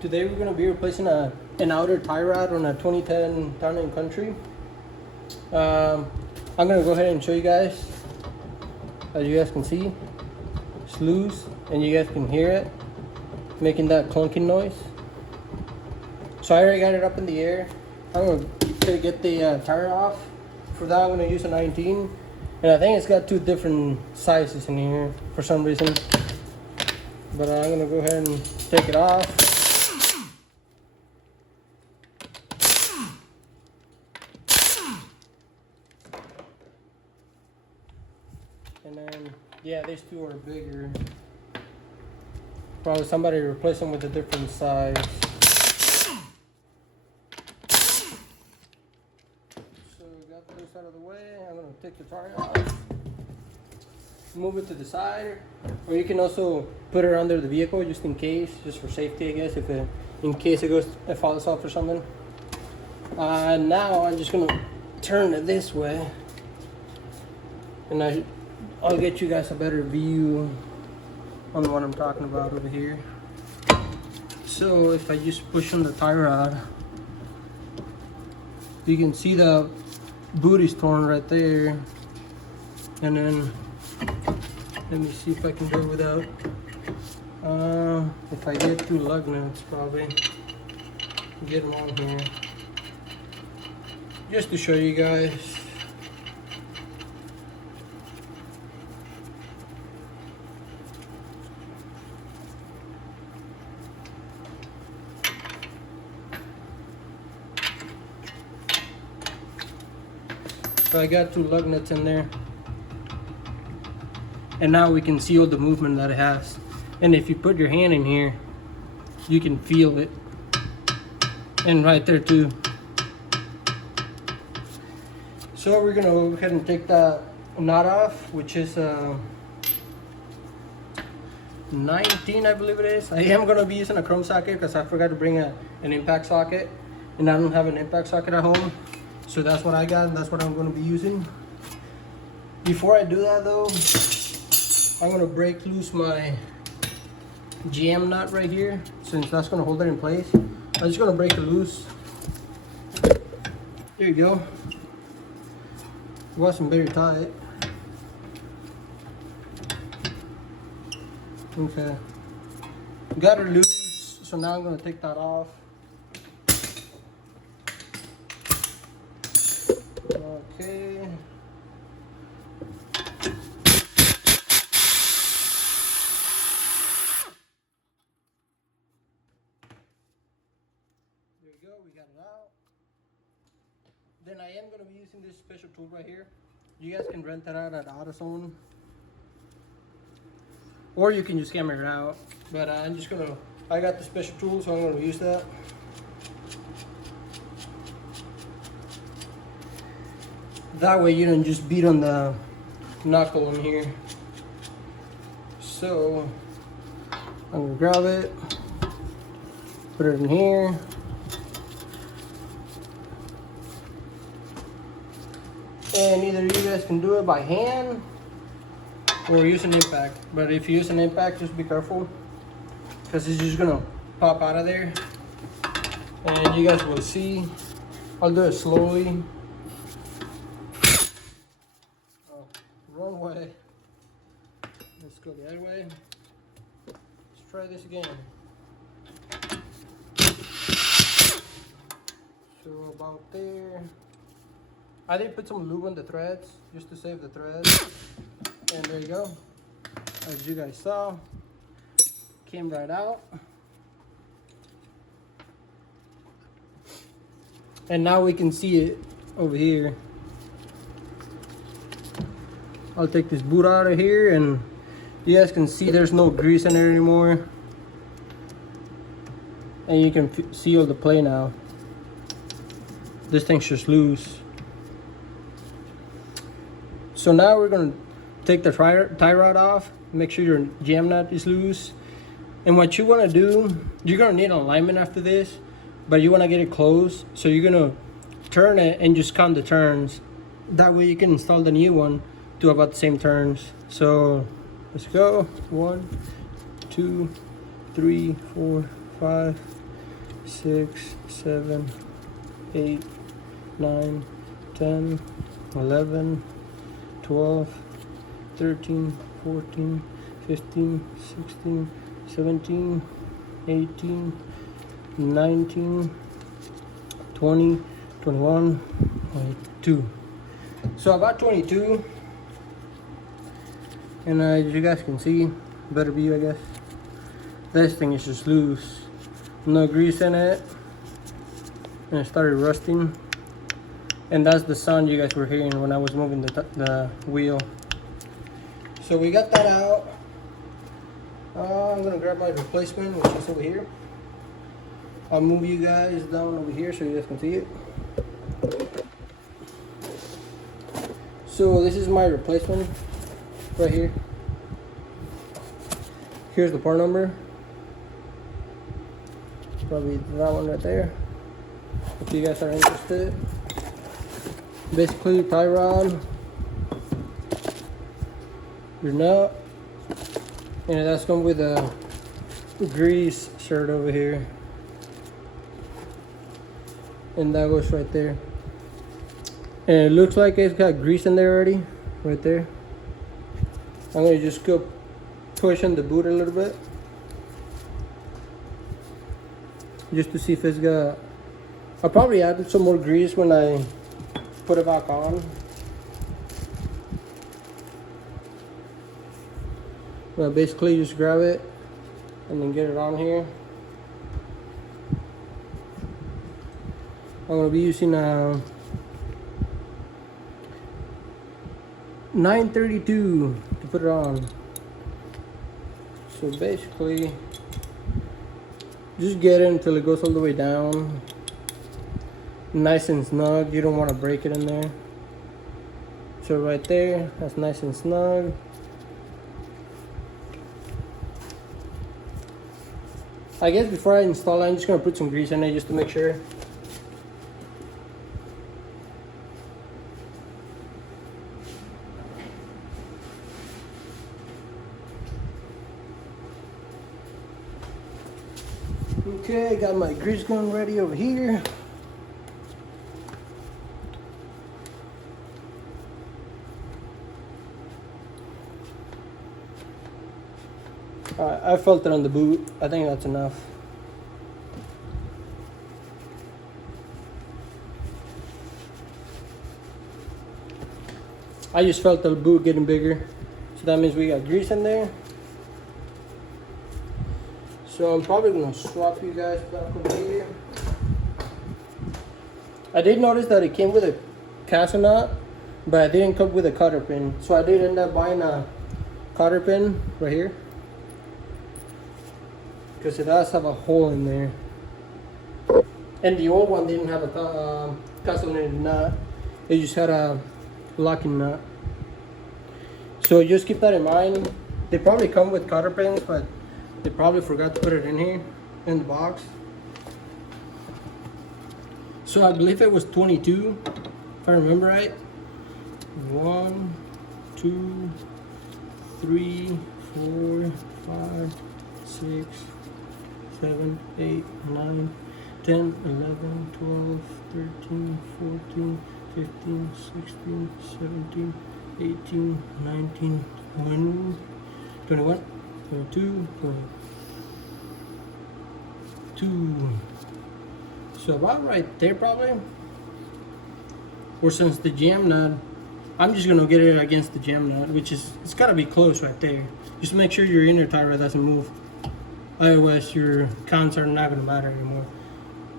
Today we're going to be replacing an outer tie rod on a 2010 Town & Country. I'm going to go ahead and show you guys. As you guys can see, it's loose and you guys can hear it making that clunking noise. So I already got it up in the air. I'm going to get the tire off. For that I'm going to use a 19. And I think it's got two different sizes in here for some reason. But I'm going to go ahead and take it off. And then, yeah, these two are bigger. Probably somebody replaced them with a different size. So got this out of the way. I'm going to take the tire off. Move it to the side, or you can also put it under the vehicle just in case, just for safety, I guess, in case it falls off or something. Now I'm just gonna turn it this way, and I'll get you guys a better view on what I'm talking about over here. So if I just push on the tie rod, you can see the boot is torn right there, and then let me see if I can do it without. If I get two lug nuts, probably get them on here, just to show you guys. So I got two lug nuts in there. And now we can see all the movement that it has. And if you put your hand in here, you can feel it. And right there too. So we're gonna go ahead and take that knot off, which is 19, I believe it is. I am gonna be using a chrome socket because I forgot to bring an impact socket. And I don't have an impact socket at home. So that's what I got, and that's what I'm gonna be using. Before I do that though, I'm gonna break loose my jam nut right here, since that's gonna hold it in place. I'm just gonna break it loose. There you go. It wasn't very tight. Okay. Got her loose, so now I'm gonna take that off. Okay. We got it out. Then I am going to be using this special tool right here. You guys can rent that out at AutoZone, or you can just hammer it out. But I'm just gonna, I got the special tool, so I'm going to use that. That way you don't just beat on the knuckle in here. So I'm going to grab it, put it in here. And either you guys can do it by hand or use an impact. But if you use an impact, just be careful, because it's just gonna pop out of there. And you guys will see. I'll do it slowly. Oh, wrong way. Let's go the other way. Let's try this again. So about there. I did put some lube on the threads just to save the threads. And there you go. As you guys saw, came right out. And now we can see it over here. I'll take this boot out of here, and you guys can see there's no grease in there anymore. And you can see all the play now. This thing's just loose. So now we're gonna take the tie rod off, make sure your jam nut is loose. And what you wanna do, you're gonna need an alignment after this, but you wanna get it closed. So you're gonna turn it and just count the turns. That way you can install the new one to about the same turns. So let's go. 1, 2, 3, 4, 5, 6, 7, 8, 9, 10, 11, 12, 13, 14, 15, 16, 17, 18, 19, 20, 21, 22. So about 22, and as you guys can see, better view I guess, this thing is just loose, no grease in it, and it started rusting, and that's the sound you guys were hearing when I was moving the wheel. So we got that out. I'm gonna grab my replacement, which is over here. I'll move you guys down over here so you guys can see it. So this is my replacement right here. Here's the part number. Probably that one right there, if you guys are interested. Basically, tie rod, your nut, and that's going with a grease shirt over here, and that goes right there. And it looks like it's got grease in there already, right there. I'm gonna just go pushing the boot a little bit, just to see if it's got. I'll probably add some more grease when I put it back on. Well, basically just grab it and then get it on here. I'm gonna be using a 932 to put it on. So basically, just get it until it goes all the way down, nice and snug. You don't want to break it in there. So right there, that's nice and snug. I guess before I install it, I'm just gonna put some grease in it just to make sure. Okay, got my grease gun ready over here. Alright, I felt it on the boot. I think that's enough. I just felt the boot getting bigger. So that means we got grease in there. So I'm probably gonna swap you guys back over here. I did notice that it came with a castle nut, but it didn't come with a cotter pin. So I did end up buying a cotter pin right here, because it does have a hole in there. And the old one didn't have a castle nut. It just had a locking nut. So just keep that in mind. They probably come with cotter pins, but they probably forgot to put it in here in the box. So I believe it was 22, if I remember right. 1, 2, 3, 4, 5, 6, 7, 8, 9, 10, 11, 12, 13, 14, 15, 16, 17, 18, 19, 20, 21, 22, 22. So about right there probably. Or since the jam nut, I'm just gonna get it against the jam nut, which is, it's gotta be close right there. Just make sure your inner tie rod doesn't move. Otherwise your counts are not gonna matter anymore.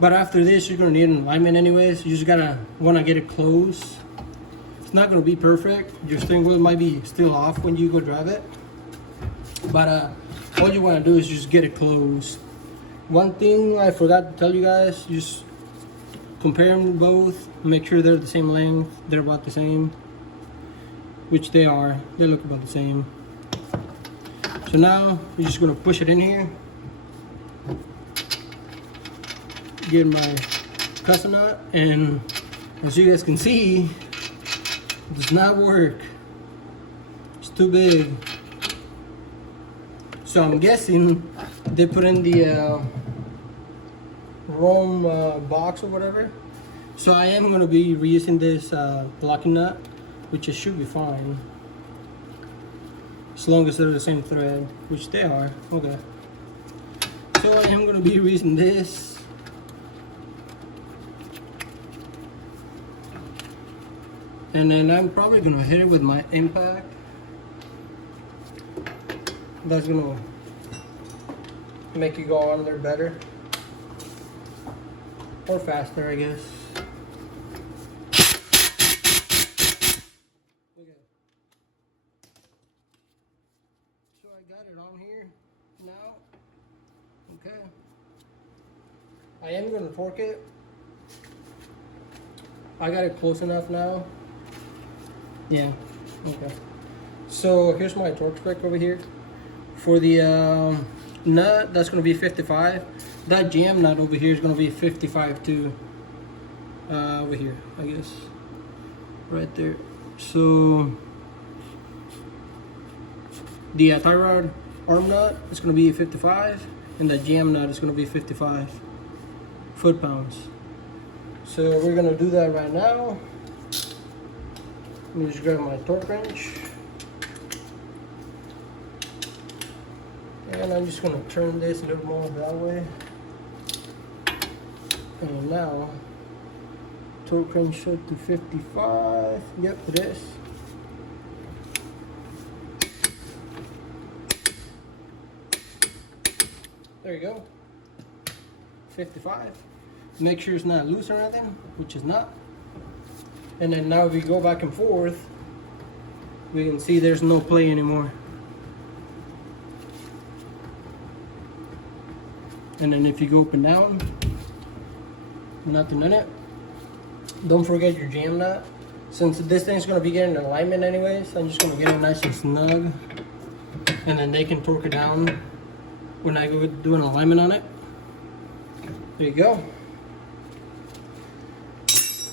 But after this, you're gonna need an alignment anyways. You just gotta wanna get it close. It's not gonna be perfect. Your steering wheel might be still off when you go drive it. But all you wanna do is just get it close. One thing I forgot to tell you guys, just compare them both, make sure they're the same length, they're about the same, which they are. They look about the same. So now we're just gonna push it in here, get my custom nut, and as you guys can see, it does not work. It's too big. So I'm guessing they put in the Rome box or whatever. So I am going to be reusing this locking nut, which it should be fine. As long as they're the same thread, which they are. Okay. So I am going to be reusing this. And then I'm probably going to hit it with my impact. That's going to make it go on there better. Or faster, I guess. Okay. So I got it on here now. Okay. I am going to torque it. I got it close enough now. Yeah. Okay. So here's my torque spec over here. For the nut, that's going to be 55. That jam nut over here is going to be 55 too. Over here, I guess. Right there. So the tie rod arm nut is going to be 55, and the jam nut is going to be 55 foot-pounds. So we're going to do that right now. Let me just grab my torque wrench. And I'm just going to turn this a little more that way. And now, torque wrench set to 55. Yep, it is. There you go. 55. Make sure it's not loose or anything, which is not. And then now if we go back and forth, we can see there's no play anymore. And then if you go up and down, nothing in it. Don't forget your jam nut. Since this thing's going to be getting alignment anyways, I'm just going to get it nice and snug. And then they can torque it down when I go do an alignment on it. There you go.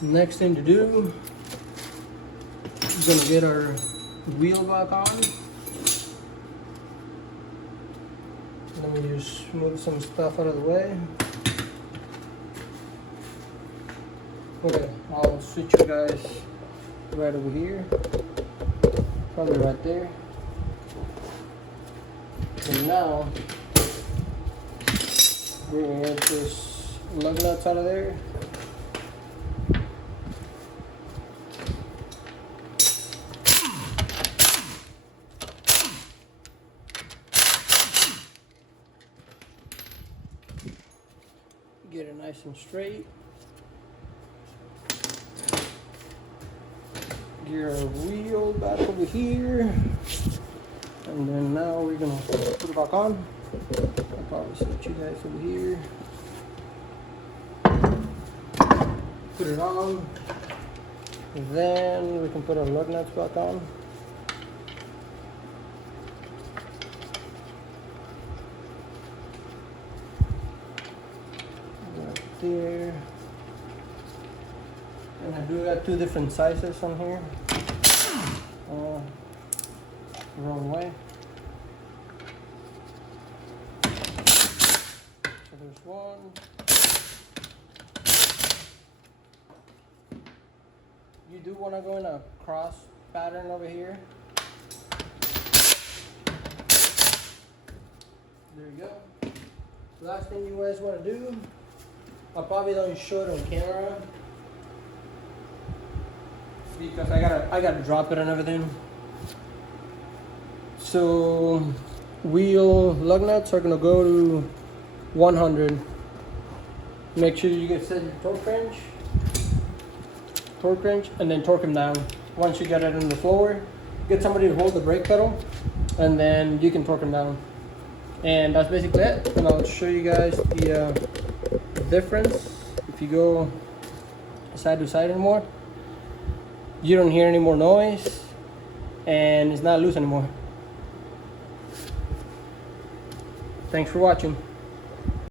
Next thing to do is going to get our wheel back on. Let me just move some stuff out of the way. Okay, I'll switch you guys right over here. Probably right there. And now, we're going to get this lug nuts out of there. Get it nice and straight. Get our wheel back over here. And then now we're gonna put it back on. I'll probably switch you guys over here. Put it on. Then we can put our lug nuts back on. There, and I do got two different sizes on here. Wrong way. So there's one. You do want to go in a cross pattern over here. There you go. Last thing you guys want to do, I probably don't show it on camera because I gotta drop it and everything. So wheel lug nuts are gonna go to 100. Make sure you get set your torque wrench, and then torque them down. Once you get it on the floor, get somebody to hold the brake pedal, and then you can torque them down. And that's basically it. And I'll show you guys the difference. If you go side to side anymore, you don't hear any more noise, and it's not loose anymore. Thanks for watching.